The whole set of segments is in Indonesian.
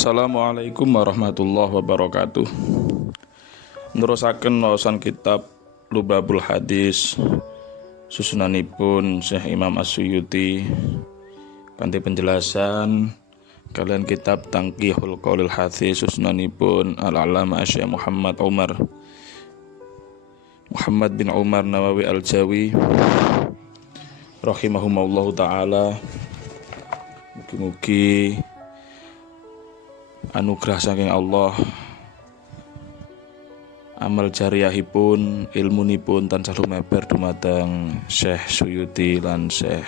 Assalamualaikum warahmatullahi wabarakatuh. Nerusaken waosan kitab Lubabul Hadis susunanipun Syekh Imam As-Suyuti kanthi penjelasan kalian kitab Tangqihul Qaulil Hadis susunanipun Al-Allamah Syekh Muhammad bin Umar Nawawi Al-Jawi rahimahumullahu taala. Mugi-mugi anugerah saking Allah, amal jariyahipun, ilmunipun tansah lumeber dumateng Syekh Suyuti lan Syekh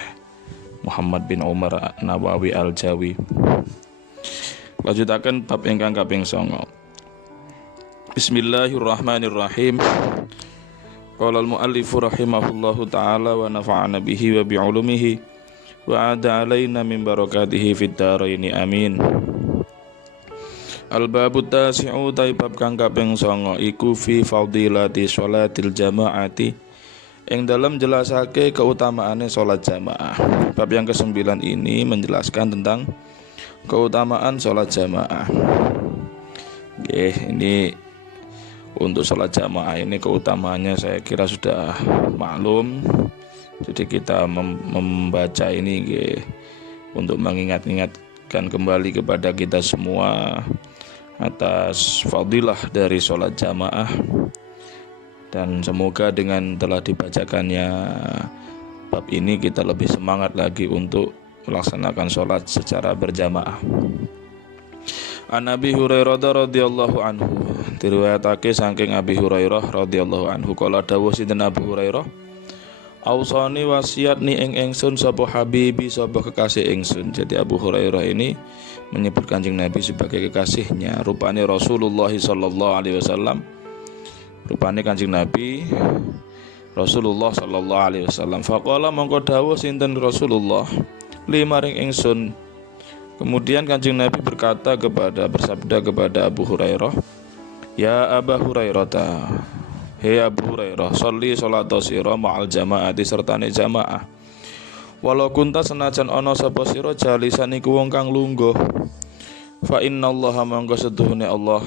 Muhammad bin Umar Nawawi Al-Jawi. Lanjutaken bab ingkang kaping 9. Bismillahirrahmanirrahim. Qala al-muallifu rahimahullahu taala wa nafa'ana bihi wa bi'ulumihi wa ada alaina min barakatihi fid dharaini amin. Al-babu tasi'u bab kang kaping 9 iku fi fadilati sholatil jamaati, ing dalam jelasake keutamaane salat jamaah. Bab yang ke-9 ini menjelaskan tentang keutamaan salat jamaah. Ini untuk salat jamaah ini keutamaannya saya kira sudah maklum. Jadi kita membaca ini untuk mengingat-ingatkan kembali kepada kita semua atas fadilah dari sholat jamaah, dan semoga dengan telah dibacakannya bab ini kita lebih semangat lagi untuk melaksanakan sholat secara berjamaah. An Abi Hurairah radhiyallahu anhu, diriwayatake saking Abi Hurairah radhiyallahu anhu, kala dawuh sinten Abu Hurairah, ausani wasiat ni ingsun sapa habibi sapa kekasih ingsun. Jadi Abu Hurairah ini menyebut Kanjeng Nabi sebagai kekasihnya. Rupane Rasulullah sallallahu alaihi wasallam, rupane Kanjeng Nabi Rasulullah sallallahu alaihi wasallam. Faqala mongko dawuh sinten Rasulullah limaring ingsun. Kemudian Kanjeng Nabi bersabda kepada Abu Hurairah, ya Abu Hurairah, hei Abu Hurairah, sholli sholata sira ma'al jamaati sertane jamaah. Walau kunta senajan ana sapa sira jalisan iku wong kang lungguh. Fa innallaha mangko setuhune Allah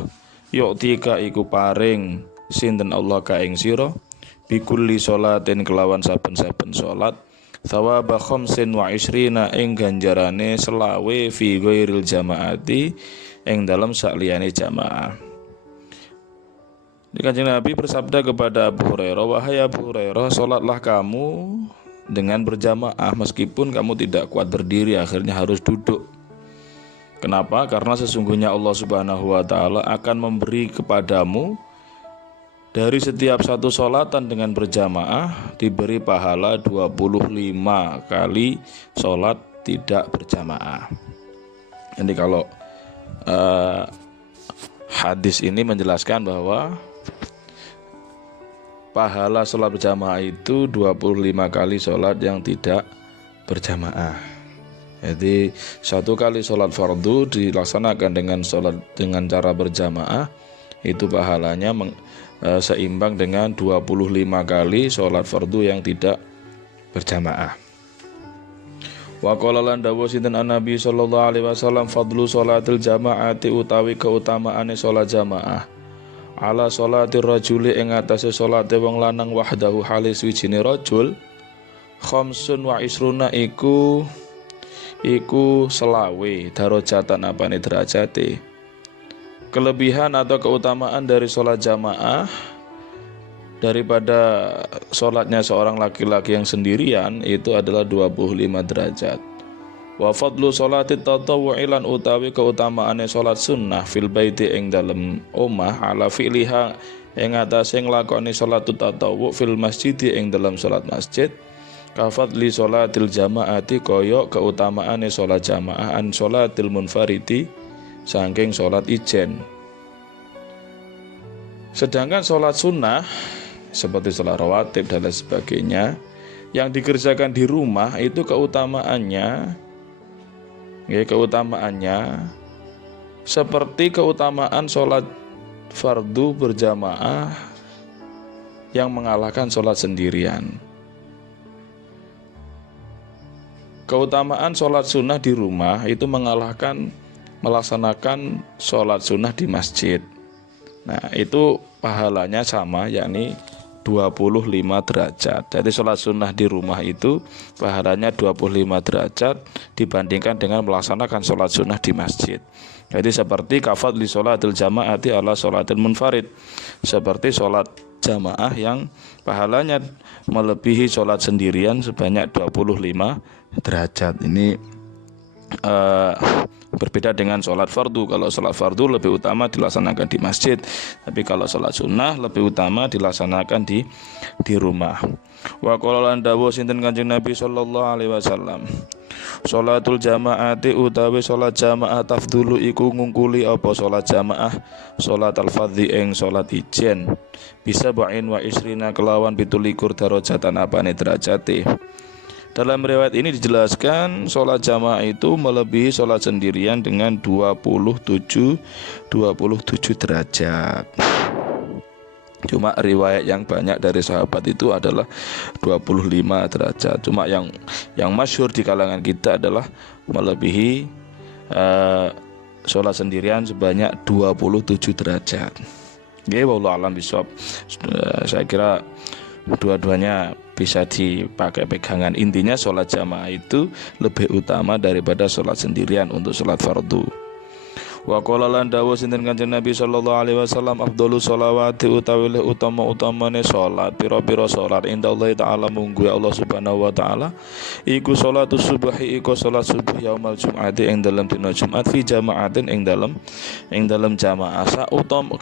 yu'tika iku paring sinten Allah ka ing sira bikulli sholatin kelawan saben-saben salat thawaba khamsin wa ishrina ing ganjarane selawe fi ghairil jamaati ing dalam sakliyane jamaah. Kanjeng Nabi bersabda kepada Abu Hurairah, wahai Abu Hurairah, salatlah kamu dengan berjamaah meskipun kamu tidak kuat berdiri, akhirnya harus duduk. Kenapa? Karena sesungguhnya Allah Subhanahu wa taala akan memberi kepadamu dari setiap satu sholatan dengan berjamaah diberi pahala 25 kali sholat tidak berjamaah. Jadi kalau hadis ini menjelaskan bahwa pahala sholat berjamaah itu 25 kali sholat yang tidak berjamaah. Jadi satu kali sholat fardu dilaksanakan dengan cara berjamaah, itu pahalanya seimbang dengan 25 kali sholat fardu yang tidak berjamaah. Wa qala lan dawuh sinten Nabi sallallahu alaihi wasallam, fadlu sholatil jamaati utawi keutamaane sholat jamaah ala sholatir rajuli ing atase salate wong lanang wahdahu halis wijine rajul khamsun wa isruna iku selawe darajatan apane derajate. Kelebihan atau keutamaan dari sholat jamaah daripada sholatnya seorang laki-laki yang sendirian itu adalah 25 derajat. Wa fadlu sholati tatawwu'i lan utawi keutamaane sholat sunnah fil baiti ing dalem omah ala fi'liha ing atase nglakoni sholat tatawwu fil masjid ing dalam sholat masjid ka fadli sholatil jamaati kaya keutamaane sholat jamaah an sholatil munfaridi saking sholat ijen. Sedangkan sholat sunnah seperti sholat rawatib dan lain sebagainya yang dikerjakan di rumah itu keutamaannya seperti keutamaan sholat fardu berjamaah yang mengalahkan sholat sendirian. Keutamaan sholat sunnah di rumah itu mengalahkan melaksanakan sholat sunnah di masjid. Nah itu pahalanya sama, yakni 25 derajat. Jadi sholat sunnah di rumah itu pahalanya 25 derajat dibandingkan dengan melaksanakan sholat sunnah di masjid. Jadi seperti kafadli sholatil jama'ati ala sholatil munfarid, seperti sholat jamaah yang pahalanya melebihi sholat sendirian sebanyak 25 derajat. Ini berbeda dengan sholat fardu. Kalau sholat fardu lebih utama dilaksanakan di masjid, tapi kalau sholat sunnah lebih utama dilaksanakan di rumah. Wa qala lan dawuh sinten Kanjeng Nabi sallallahu alaihi wasallam, sholatul jamaati utawi sholat jamaah tafdulu iku ngungkuli apa sholat jamaah sholat al-fardhi ing sholat ijen bisa ba'in wa isrina kelawan 17 darajatan apane derajate. Dalam riwayat ini dijelaskan sholat jamaah itu melebihi sholat sendirian dengan 27 derajat. Cuma riwayat yang banyak dari sahabat itu adalah 25 derajat. Cuma yang masyhur di kalangan kita adalah melebihi sholat sendirian sebanyak 27 derajat. Nggih, wallahu a'lam bishawab. Saya kira dua-duanya bisa dipakai pegangan. Intinya sholat jamaah itu lebih utama daripada sholat sendirian untuk sholat fardu. Wa qala lan dawuh sinten Kanjeng Nabi sallallahu alaihi wasallam, afdhalus sholawati utawi utama-utamane sholat pira-pira sholat indallahi taala munggu Allah subhanahu wa taala iku sholatus subuhi iku sholat subuh yaumal jum'ati ing dalem dina Jumat fi jama'atin ing dalem jamaah sautam.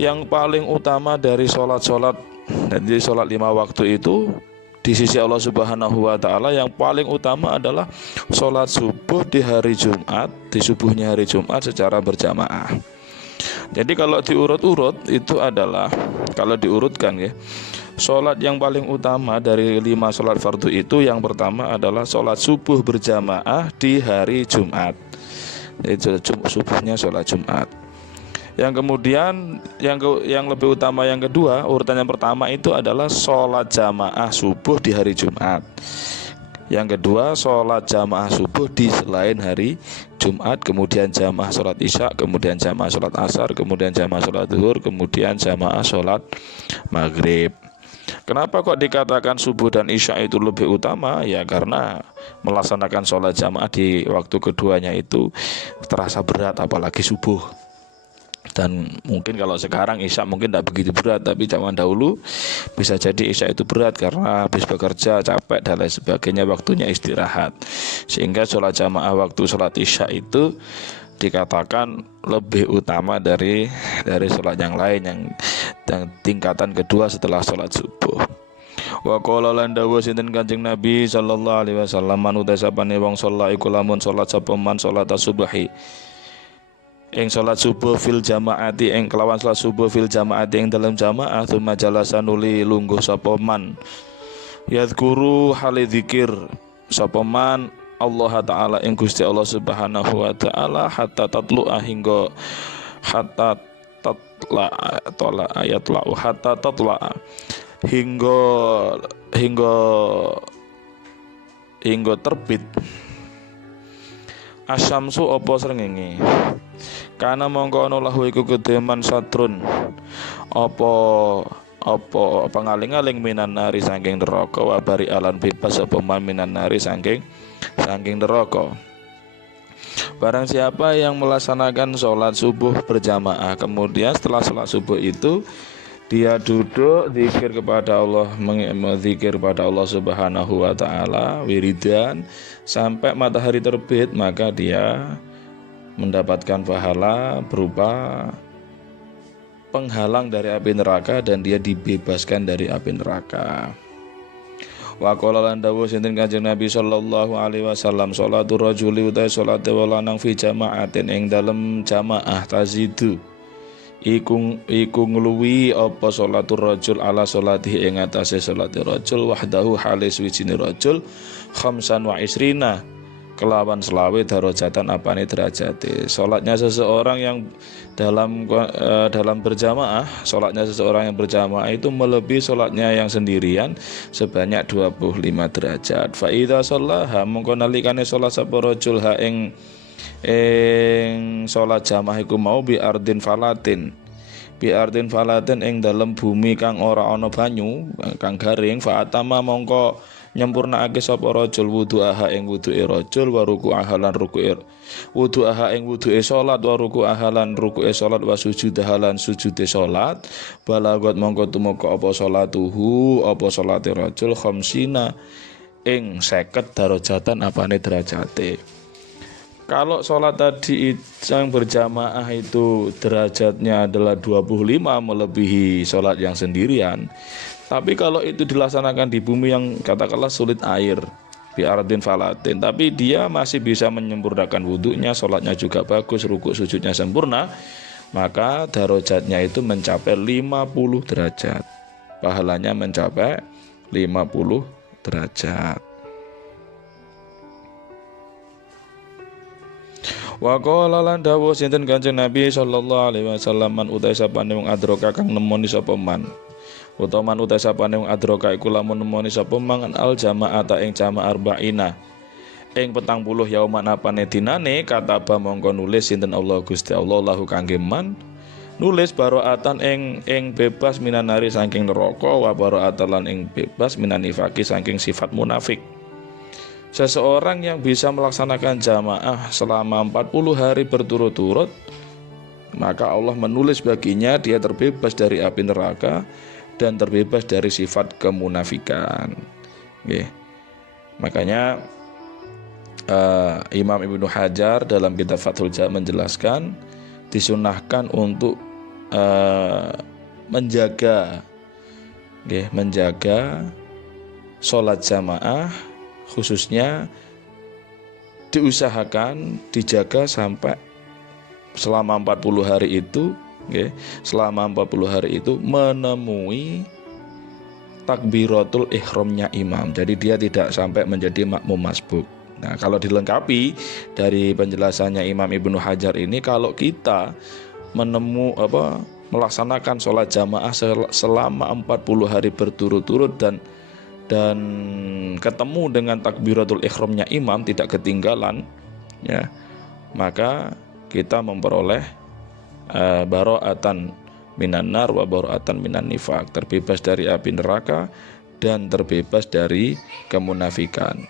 Yang paling utama dari sholat-sholat, jadi sholat 5 waktu itu di sisi Allah Subhanahu wa Ta'ala yang paling utama adalah sholat subuh di hari Jumat, di subuhnya hari Jumat secara berjamaah. Jadi kalau diurut-urut itu adalah, kalau diurutkan ya, sholat yang paling utama dari 5 sholat fardu itu yang pertama adalah sholat subuh berjamaah di hari Jumat. Itu subuhnya sholat Jumat. Yang kemudian yang lebih utama yang kedua, urutan yang pertama itu adalah sholat jamaah subuh di hari Jumat. Yang kedua sholat jamaah subuh di selain hari Jumat, kemudian jamaah sholat isya, kemudian jamaah sholat asar, kemudian jamaah sholat zuhur, kemudian jamaah sholat maghrib. Kenapa kok dikatakan subuh dan isya itu lebih utama? Ya karena melaksanakan sholat jamaah di waktu keduanya itu terasa berat, apalagi subuh. Dan mungkin kalau sekarang isya mungkin tidak begitu berat, tapi zaman dahulu bisa jadi isya itu berat karena habis bekerja capek dan lain sebagainya, waktunya istirahat. Sehingga sholat jamaah waktu sholat isya itu dikatakan lebih utama dari sholat yang lain yang tingkatan kedua setelah sholat subuh. Wa qala lan dawuh sinten Kanjeng Nabi sallallahu alaihi wasallam, man utasapane wong sholat iku lamun sholat sapa man sholat subuhi ing sholat subuh fil jamaati ing kelawan sholat subuh fil jamaati ing dalam jamaah tsumma jalasa nuli lungguh sapa man yadhkuru hale zikir sapa man Allah taala ing Gusti Allah Subhanahu wa taala hatta tatlu'a hingga hatta tatla ayat la hatta tatla hingga terbit asyamsu apa srengenge. Kana mongko ana lahu iku kedeman satrun apa pangaling-aling minan nari saking neraka wa bari alan bebas apa man minan nari saking neraka. Barang siapa yang melaksanakan sholat subuh berjamaah, kemudian setelah sholat subuh itu dia duduk zikir kepada Allah, menzikir kepada Allah Subhanahu wa taala wiridan sampai matahari terbit, maka dia mendapatkan pahala berupa penghalang dari api neraka dan dia dibebaskan dari api neraka. Wa qala lan dawuh sinten Kanjeng Nabi sallallahu alaihi wasallam, sholatur rajuli utai salate wong lanang fi jama'atin ing dalem jamaah tazidu iku ngluwi apa sholatur rajul ala sholatihi ing atase sholate rajul wahdahu halis wijine rajul khamsan wa isrina kelawan selawe darajatan apane derajate. Salatnya seseorang yang dalam berjamaah, salatnya seseorang yang berjamaah itu melebihi salatnya yang sendirian sebanyak 25 derajat. Fa idza shallaha mongko nalikane salat sapa rajul ha ing ing salat jamaah iku mau bi ardin falatin ing dalem bumi kang ora ana banyu kang garing fa atama mongko nyempurnakake sapa rajul wudu'aha ing wudu'e rajul wa ruku'aha lan ruku'e wudu'aha ing wudu'e salat wa ruku'aha lan ruku'e salat wa sujudaha lan sujude salat balagot mongko tumeka apa salatuhu apa salate rajul khamsina ing 50 darajatan apane derajate. Kalau sholat tadi yang berjamaah itu derajatnya adalah 25 melebihi sholat yang sendirian. Tapi kalau itu dilaksanakan di bumi yang katakanlah sulit air bi ardin falatin, tapi dia masih bisa menyempurnakan wudunya, sholatnya juga bagus, rukuk sujudnya sempurna, maka derajatnya itu mencapai 50 derajat. Pahalanya mencapai 50 derajat. Wa qala lan dawuh sinten Kanjeng Nabi sallallahu alaihi wasallam man utai sapane wong adroka kang nemoni sapa man. Utawa man utai sapane wong adroka iku lamun nemoni sapa man al jamaata ing jamaah arba'ina. Ing 40 yauman apane dinane kataba mongko nulis sinten Allah Gusti Allah lahu kangge man. Nulis baroatan ing bebas minanari saking neraka wa baroatan lan ing bebas minanifaki saking sifat munafik. Seseorang yang bisa melaksanakan jamaah selama 40 hari berturut-turut, maka Allah menulis baginya dia terbebas dari api neraka dan terbebas dari sifat kemunafikan. Okay. Makanya Imam Ibnu Hajar dalam kitab Fathul Jami menjelaskan disunahkan untuk menjaga sholat jamaah, khususnya diusahakan dijaga sampai selama 40 hari itu, selama 40 hari itu menemui takbiratul ihramnya imam. Jadi dia tidak sampai menjadi makmum masbuk. Nah, kalau dilengkapi dari penjelasannya Imam Ibnu Hajar ini, kalau kita melaksanakan sholat jamaah selama 40 hari berturut-turut dan ketemu dengan takbiratul ihramnya imam tidak ketinggalan, ya, maka kita memperoleh baro'atan minan nar wa baro'atan minan nifaq, terbebas dari api neraka dan terbebas dari kemunafikan.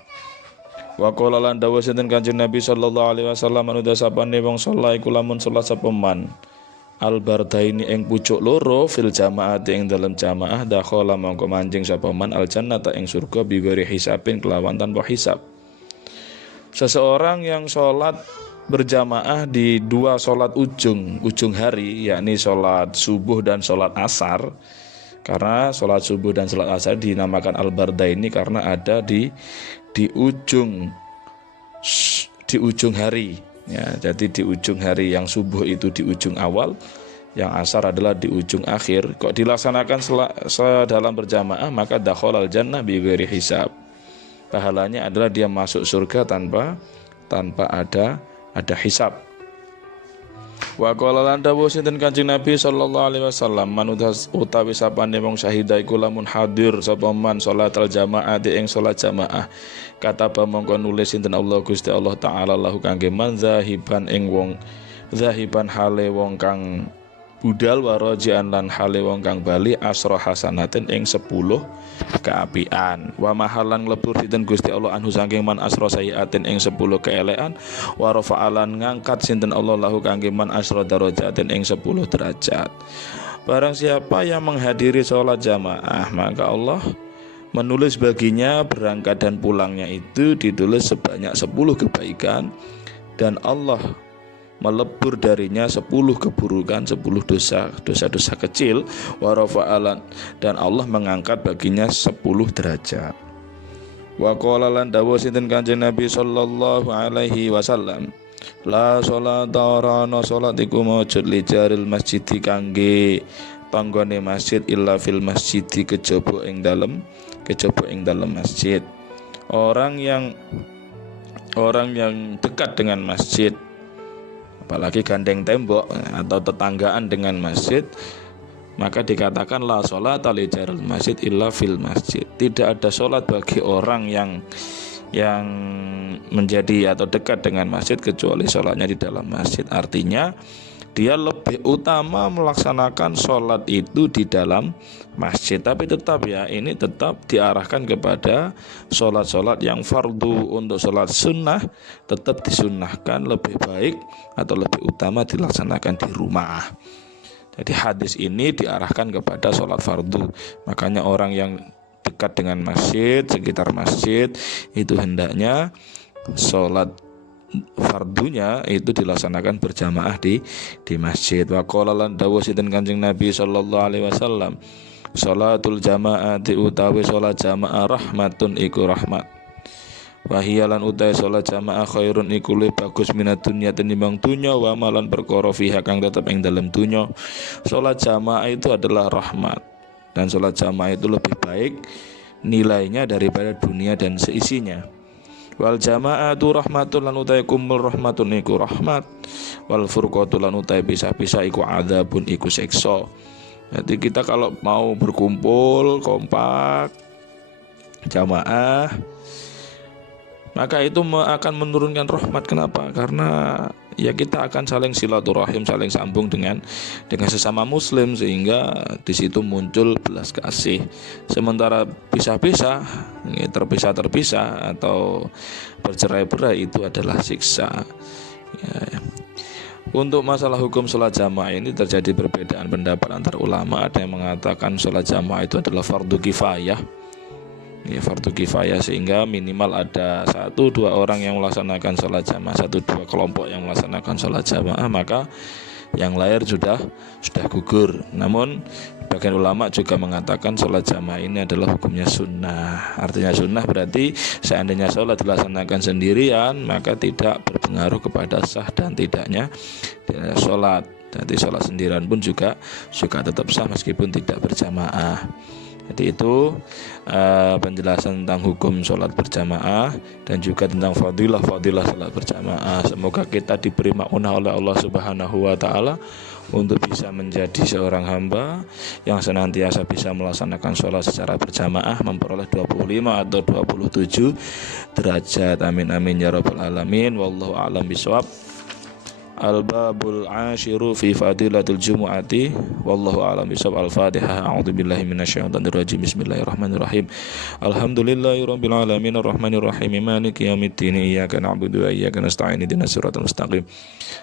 Wa qala lan dawuh sinten Kanjeng Nabi sallallahu alaihi wasallam anu dasapane wong saleh iku lamun salat sapa man al-bardaini ing pucuk loro fil jamaati ing dalam jamaah dakhala mongko manjing sapa man al jannata ing surga bi ghairi hisabin kelawan tanpa hisab. Seseorang yang sholat berjamaah di dua sholat ujung hari, yakni sholat subuh dan sholat asar, karena sholat subuh dan sholat asar dinamakan al-bardaini karena ada di ujung hari. Ya, jadi di ujung hari, yang subuh itu di ujung awal, yang asar adalah di ujung akhir. Kok dilaksanakan dalam berjamaah, maka dakhalal jannah bi ghairi hisab. Pahalanya adalah dia masuk surga tanpa ada hisab. Wa qala lan dawuh sinten Kanjeng Nabi sallallahu alaihi wasallam man utawi sapane wong syahida iku lamun hadir sapa man salatal jamaah ing salat jamaah kata mongko nulis sinten Allah Gusti Allah taala lahu kangge man zahiban ing wong zahiban hale wong kang budal wa rajian lan hale wong kang bali asra hasanatin ing 10 keapian wa mahalan lebur sinten Gusti Allah anhu saking man asra sayiatin ing 10 keelekan wa rafa'alan ngangkat sinten Allah lahu kangge man asra darajatin ing 10 derajat. Barang siapa yang menghadiri sholat jamaah, maka Allah menulis baginya berangkat dan pulangnya itu ditulis sebanyak 10 kebaikan, dan Allah melebur darinya 10 keburukan, 10 dosa kecil, wa rafa'alan, dan Allah mengangkat baginya 10 derajat. Wa qala lan dawuh sinten Kanjeng Nabi sallallahu alaihi wasallam la sholata rana salat iku mujud li jaril masjid kangge panggone masjid illa fil masjid kejaba ing dalem masjid. Orang yang dekat dengan masjid, apalagi gandeng tembok atau tetanggaan dengan masjid, maka dikatakan la sholata li jaril masjid illa fil masjid. Tidak ada sholat bagi orang yang yang menjadi atau dekat dengan masjid kecuali sholatnya di dalam masjid. Artinya dia lebih utama melaksanakan sholat itu di dalam masjid. Tapi tetap ya, ini tetap diarahkan kepada sholat-sholat yang fardu. Untuk sholat sunnah tetap disunnahkan lebih baik atau lebih utama dilaksanakan di rumah. Jadi hadis ini diarahkan kepada sholat fardu. Makanya orang yang dekat dengan masjid, sekitar masjid, itu hendaknya sholat fardunya itu dilaksanakan berjamaah di masjid. Wa qala lan dawuh sinten Kanjeng Nabi sallallahu alaihi wasallam, sholatul jamaati utawi sholat jamaah rahmatun iku rahmat. Wa hiya lan utawi sholat jamaah khairun iku luwih bagus minat dunya tinimbang dunya, wa malan perkara fiha kang tetep ing dalem dunya. Sholat jamaah itu adalah rahmat, dan sholat jamaah itu lebih baik nilainya daripada dunia dan seisinya. Wal jama'atu rahmatun lan utai kumul rahmatun iku rahmat, wal furqatu lan utai pisah-pisah iku adzabun iku siksa. Jadi kita kalau mau berkumpul kompak jamaah, maka itu akan menurunkan rahmat. Kenapa? Karena ya kita akan saling silaturahim, saling sambung dengan sesama muslim, sehingga di situ muncul belas kasih. Sementara pisah-pisah, terpisah atau bercerai-berai itu adalah siksa. Ya. Untuk masalah hukum sholat jamaah ini terjadi perbedaan pendapat antar ulama. Ada yang mengatakan sholat jamaah itu adalah fardu kifayah. Ya, fardu kifayah, sehingga minimal ada 1-2 orang yang melaksanakan sholat jamaah, 1-2 kelompok yang melaksanakan sholat jamaah, maka yang lain sudah gugur. Namun bagian ulama juga mengatakan sholat jamaah ini adalah hukumnya sunnah. Artinya sunnah berarti seandainya sholat dilaksanakan sendirian, maka tidak berpengaruh kepada sah dan tidaknya sholat. Jadi sholat sendirian pun juga tetap sah meskipun tidak berjamaah. Jadi itu penjelasan tentang hukum sholat berjamaah dan juga tentang fadilah sholat berjamaah. Semoga kita diberi maunah oleh Allah Subhanahu wa Ta'ala untuk bisa menjadi seorang hamba yang senantiasa bisa melaksanakan sholat secara berjamaah, memperoleh 25 atau 27 derajat. Amin amin ya rabbal alamin. Wallahu a'lam bishawab. Al-babul ashiru fi fadilatul jumu'ati, wallahu a'lam bishawab. Al-Fatihah. A'udzubillahi minasyaitonir rajim. Bismillahirrahmanirrahim. Alhamdulillahirabbil alamin arrahmanir rahim maliki yaumiddin iyyaka na'budu wa iyyaka nasta'in ihdinas siratal mustaqim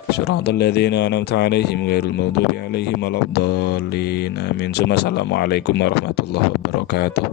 siratal ladzina an'amta 'alaihim ghairil maghdubi 'alaihim waladdallin. Amin. Assalamualaikum warahmatullahi wabarakatuh.